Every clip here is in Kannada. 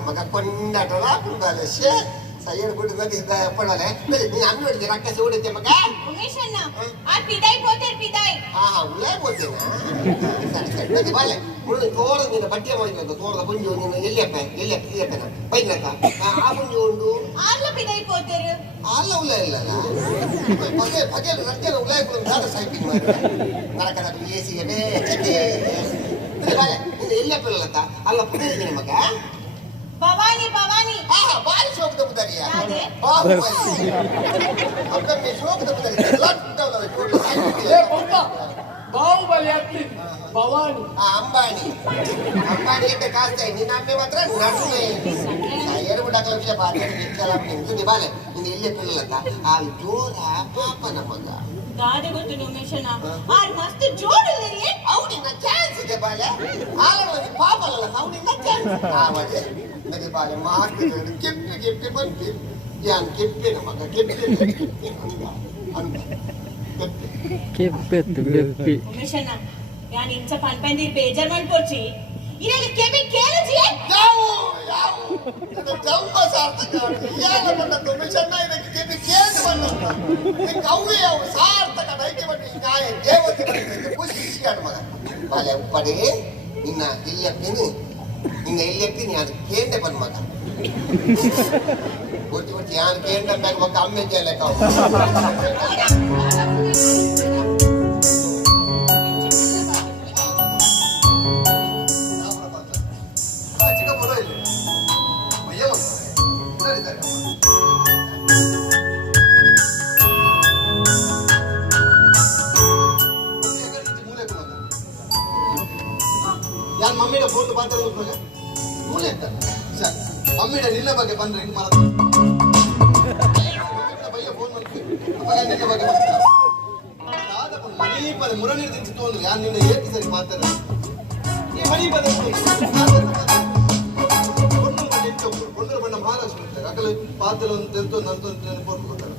मग कोंडाट सैयड कुठे पडले मी आम्ही वाटते रक्का सोडते मग ಉಳ್ಳಾಯ ಹೋಗ್ತೇನೆ ಸರಿ ಬಾಳೆ ಮುಳ್ಳು ತೋರದ ನಿನ್ನ ಬಟ್ಟೆ ಮಾಡಿಕೊಂಡು ತೋರದ ಪುಂಜಿ ಒಂದು ಎಲ್ಲಿಯಪ್ಪ ಬೈನಕ್ಕ ಆ ಪುಂಜಿ ಉಂಡು ಆಲ್ಲ ಉಳ್ಳಾಯ ಇಲ್ಲಲ್ಲ ಪಗೆ ರಟ್ಟೆಲ್ಲ ಉಳ್ಳಾಯ ಕೂಡ ದಾದ ಸೈಪಿಂಗ್ ಮಾಡಿ ನರಕದ ಎಸಿಗೆ ಚೆಕ್ಕೆ ಬಾಳೆ ನಿನ್ನ ಎಲ್ಲಿಯಪ್ಪ ಇಲ್ಲತ್ತ ಅಲ್ಲ ಪುಡಿದ್ದೀನಿ ಮಗ ಭವಾನಿ ಭವಾನಿ ಬಾರಿ ಶೋಕದ ಪುದರಿಯ ಅಪ್ಪಮ್ಮೆ ಶೋಕದ ಪುದರಿ ಬಾಹುಬಲಿ ಆಗ್ತಿ ಭವಾನಿ ಅಂಬಾನಿ ಅಂತ ಕಾಸ್ತಾ ನಿನ್ನ ಅಮ್ಮೆ ಮಾತ್ರ ನಡುವೆ ಎರಡು ಬಿಡಾಕಲ ವಿಷಯ ಬಾಧ್ಯಲ್ಲ ನಿಂತು ಬಾಲೆ ನೀನು ಎಲ್ಲೇ ಪಿಲ್ಲತ್ತ ಆ ಜೋರ ಪಾಪನ ಮಗ ದಾದೆ ಗೊತ್ತು ನಿಮಿಷನ ಆ ಮಸ್ತ್ ಜೋಡಿಲ್ಲ ಅವನಿನ ಚಾನ್ಸ್ ಇದೆ ಬಾಲೆ ಆಳವಾಗಿ ಪಾಪಲ್ಲ ಅವನಿನ ಚಾನ್ಸ್ ಆವಡೆ ನದಿ ಬಾಲೆ ಮಾರ್ಕೆಟ್ ಕೆಪ್ಪಿ ಬಂತು ಯಾನ್ ಕೆಪ್ಪಿನ ಮಗ ಕೆಪ್ಪಿ ಅಂತ ಕೆಪ್ಪೆತ್ತು ಕೆಪ್ಪಿ ನಿಮಿಷನ ಯಾನ್ ಇಂಚ ಪನ್ಪಂದಿ ಬೇಜಾರ್ ಮಾಡ್ಕೊರ್ಚಿ ಇರಲಿ ಕೆಬಿ ಕೇಳಜಿ ಯಾವು ಇದು ಜಂಬ ಸಾರ್ಥಕ ಯಾಲ ಬಂದ ನಿಮಿಷನ ಇದಕ್ಕೆ ಕೆಬಿ ಕೇಳಜಿ ಬಂದ ಈ ಕವ್ವೆ ಅವು ಸಾರ್ಥಕ ನೈಕೆ ಬಟ್ಟಿ ನ್ಯಾಯ ದೇವತೆ ಬಟ್ಟಿ ಖುಷಿ ಸಿಗಾಡ ಮಗ ಬಾಲೆ ಉಪ್ಪಡಿ ನಿನ್ನ ಇಲ್ಲೆಪ್ಪಿನಿ ಅದು ಕೇಂಡೆ ಬಂದ ಮಗ ಗೊತ್ತಿ ಯಾನ್ ಕೇಂದ್ರ ಮ್ಯಾಗ ಮಕ್ಕ ಅಮ್ಮೆ ಲೆಕ್ಕ ಯಾನ್ ಮಮ್ಮಿನ ಫೋಟೋ ಮಾತಾಡೋದು ಮೂಲೆ ಅಂತ ಸರ್ ಮಮ್ಮಿನ ನಿನ್ನ ಬಗ್ಗೆ ಬಂದ್ರೆ ಹಿಂಗೆ ಮಾಡ ಬಯ್ಯ ಫೋನ್ ಮಾಡ್ತೀವಿ ನಿನ್ನ ಬಗ್ಗೆ ಮನಿ ಪದ ಮುರಳಿರ್ತಿತ್ತು ತೊಂದ್ರೆ ಯಾನ್ ನಿನ್ನ ಏತಿ ಸರಿ ಮಾತಾಡ ಈ ಮನಿ ಪದ ಕೊಂಡ್ರ ಬಣ್ಣ ಮಹಾಲಕ್ಷ್ಮಿ ಇರ್ತಾರೆ ಅಕಲೆ ಪಾತ್ರ ಒಂದು ತೆಂತು ನಂತು ನೆನಪೋರ್ಕೊತಾರೆ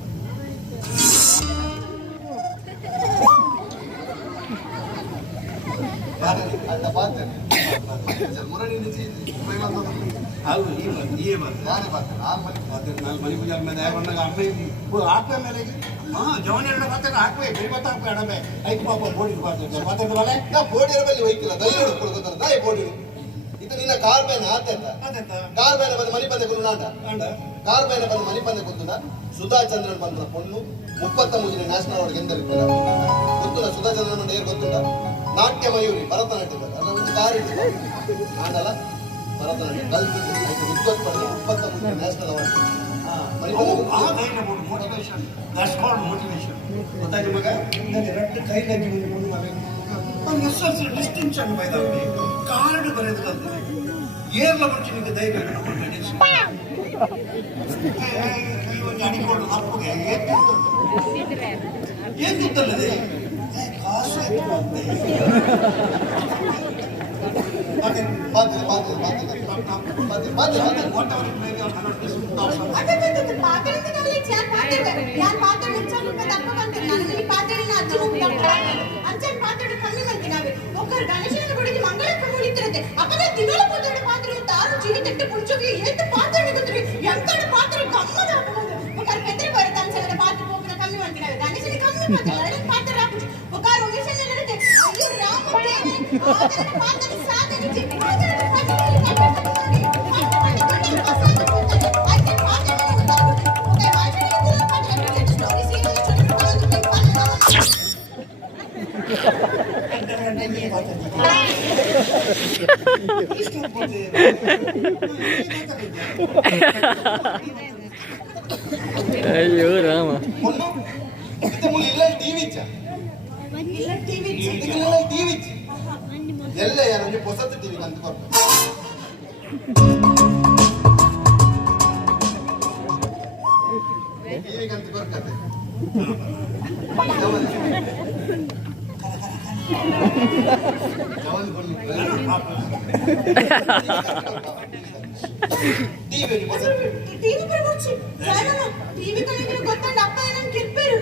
ಅಂತ ಪಾತ್ರ ಮುರಳಿ ಮನಿ ಪೂಜೆ ಮೇಲೆ ಅಮ್ಮೆ ಹಾಕ್ಬೇ ಮೇಲೆ ಜವನ ಎರಡು ಮಾತಾಡ ಹಾಕ್ಬೇ ಬೇರೆ ಹಾಕ್ಬೇ ಅಡಬೆ ಐದು ಪಾಪ ಬೋಡಿ ಮಾತಾಡ ಬಲೆ ನಾ ಬೋಡಿ ಮೇಲೆ ಹೋಯ್ತಿಲ್ಲ ದಯ ಕೊಡ್ಕೊತಾರೆ ದಯ ಬೋಡಿ ಇದು ನಿನ್ನ ಕಾರ್ ಬೇನೆ ಕಾರ್ ಬೇನೆ ಬಂದು ಮನಿ ಪಂದೆ ಕೊಡು ನಾಟ ಕಾರ್ ಬೇನೆ ಬಂದು ಮನಿ ಪಂದೆ ಕೊಡ್ತುನ ಸುಧಾ ಚಂದ್ರನ್ ಬಂದ ಪೊಣ್ಣು 33 ನ್ಯಾಷನಲ್ ಅವಾರ್ಡ್ ಗೆಂದಿರ್ತಾರೆ ಗೊತ್ತುನ ಸುಧಾ ಚಂದ್ರನ್ ಬಂದ ಏರ್ ಗೊತ್ತುಂಟ ನಾಟ್ಯ ಮಯೂರಿ ಭರತನಾಟ್ಯದ ಅದ್ರ ಒಂದು ಕಾರ್ ಇತ್ತು ನಾನಲ್ಲ ಭರತನಾಟ್ಯ ಕಲ್ತು ಉದ್ಯೋಗ ಪಡೆದ 33 ನ್ಯಾಷನಲ್ ಅವಾರ್ಡ್ ಗೊತ್ತಾಯ್ತು ಮಗ ಎರಡು ಕೈ ಲಗ್ಗಿ ಒಂದು ಡಿಸ್ಟಿಂಕ್ಷನ್ ಬೈದವ್ರಿಗೆ ಕಾರ್ಡ್ ಬರೆದು ಏರ್ಲ ಮುಂಚೆ ನಿಮಗೆ ಧೈರ್ಯ ಅಡಿಕೊಂಡು ಹಪ್ಪಗೆ ಏನ್ ಗೊತ್ತಲ್ಲದೆ ಕಾಸು ఒకరు గణేశుని గుడికి మంగళకు ముడితిరతే అపన దినల పొదడ పాత్ర తారు జీవితట్టు పుంచుకి ఏత పాత్ర నిగుత్రి ఎంకడ పాత్ర గమ్మద అపనదు ఒకరు పెద్ద పడతాం సగడ పాత్ర పోకున కమ్మి వంటినవి గణేశుని కమ్మి పాత్ర పాత్ర రాపు ఒకరు ఉమేశని నడితే అయ్యో రాముడే ఆదరణ పాత్ర సాధని చెప్పి పాత్ర ಅಯ್ಯೋ ರಾಮ ಎಲ್ಲ ಯಾರು ಹೊಸದು ಟಿವಿ ಅಂತ ಟಿವಿಗಂತ ಬರ್ಕತೆ టీవీ ప్రమోషన్ చాలనా టీవీ కనెక్ట్ ಗೊತ್ತಂಡ ಅಪ್ಪ ಏನಂತ ಕಿರ್ಪೇರು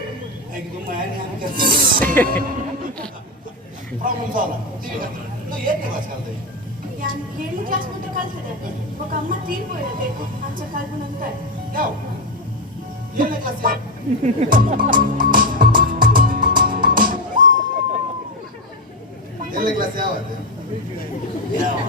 ಐದು ಮನೆ ಅಂತ ಪ್ರಾಬ್ಲಮ್ ಸಾಲ್ವ್ నువ్వు ఏ క్లాస్ కలుతాయి ఏళ్ళు క్లాస్ మొత్తం కలిసేదే ఒక అమ్మ తీరిపోయేదే అంచ కలుపునంత యావ్ ఏళ్ళ క్లాస్ యావ్ ఏళ్ళ క్లాస్ యావ్ అది యావ్